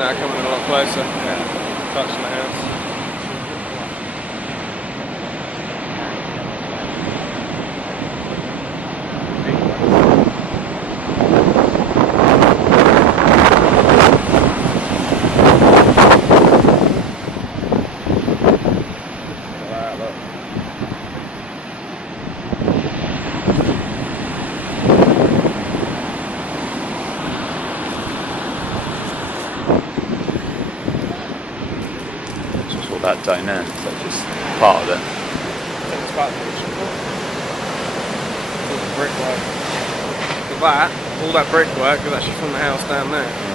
Now coming a lot closer, touching the house. That down there, so just part of it. I think it's part of the brickwork. That, all that brickwork is actually from the house down there.